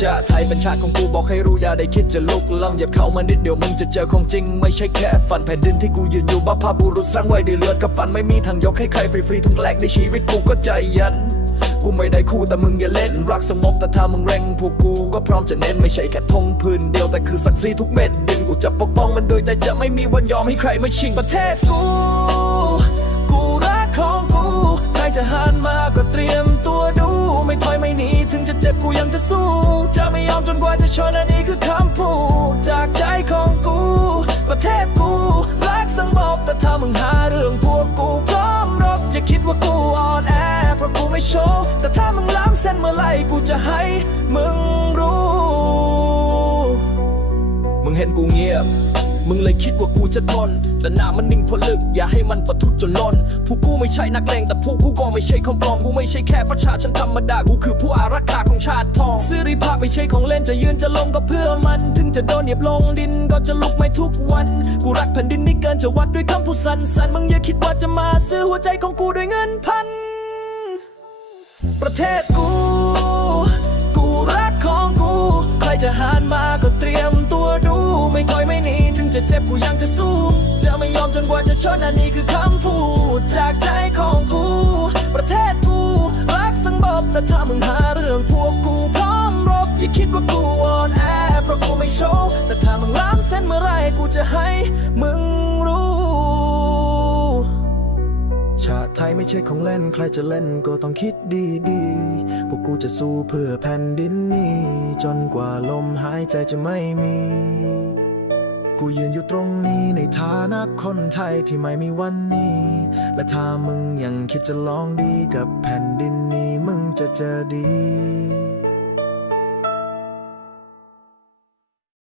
ชาติไทยเป็นชาติของกูบอกให้รู้อย่าได้คิดจะลุกล้ำเหยียบเข้ามานิดเดียวมึงจะเจอของจริง ไม่ใช่แค่ฝันแผ่นดินที่กูยืนอยู่บ้าพาบุรุษสร้างไว้ด้วยเลือดกับฟันไม่มีทางยกให้ใครฟรีๆทุกแหลกในชีวิตกูก็ใจยันกูไม่ได้คู่แต่มึงอย่าเล่น รักสงบแต่ถ้ามึงแรงพวกกูก็พร้อมจะเน้นไม่ใช่แค่ธงพื้นเดียวแต่คือศักดิ์ศรีทุกเม็ดดินกูจะปกป้องมันโดยใจจะไม่มีวันยอมให้ใครมาชิงประเทศกู กูรักของกูใครจะหันมาก็เตรียมตัวดู ไม่ถอยไม่หนีถึงจะเจ็บกูยังจะสู้ จนกว่าจะชนอันนี้คือคำพูดจากใจของกู ประเทศกู รักสงบแต่ถ้ามึงหาเรื่องพวกกูพร้อมรบอย่าคิดว่ากูอ่อนแอเพราะกูไม่โชว์แต่ถ้ามึงล้ำเส้นเมื่อไหรกูจะให้มึงรู้ มึงเห็นกูเงียบ มึงเลยคิดว่ากูจะทน แต่หน้ามันนิ่งพะลึก อย่าให้มันปะทุจนล้น ผู้กูไม่ใช่นักเลงแต่ผู้กูก็ไม่ใช่ของปลอมกูไม่ใช่แค่ประชาชนธรรมดากูคือผู้อารักขาของชาติทองสิริภาพไม่ใช่ของเล่นจะยืนจะลงก็เพื่อมัน ถึงจะโดนเหยียบลงดินก็จะลุกไม่ทุกวัน กูรักแผ่นดินนี่เกินจะวัดด้วยคำพูดสั้นมึงอย่าคิดว่าจะมาซื้อหัวใจของกูด้วยเงินพัน ประเทศกู กูยังจะสู้ จะไม่ยอมจนกว่าจะชนอันนี้คือคำพูด จากใจของกู ประเทศกู รักสงบแต่ถ้ามึงหาเรื่องพวกกูพร้อมรบ อย่าคิดว่ากูอ่อนแอเพราะกูไม่โชว์ แต่ถ้ามึงล้ำเส้นเมื่อไรกูจะให้มึงรู้ ชาติไทยไม่ใช่ของเล่น ใครจะเล่นก็ต้องคิดดีๆ พวกกูจะสู้เพื่อแผ่นดินนี้ จนกว่าลมหายใจจะไม่มี กูยืนอยู่ตรงนี้ในฐานะคนไทยที่ไม่มีวันนี้ และถ้ามึงยังคิดจะลองดีกับแผ่นดินนี้มึงจะเจอดี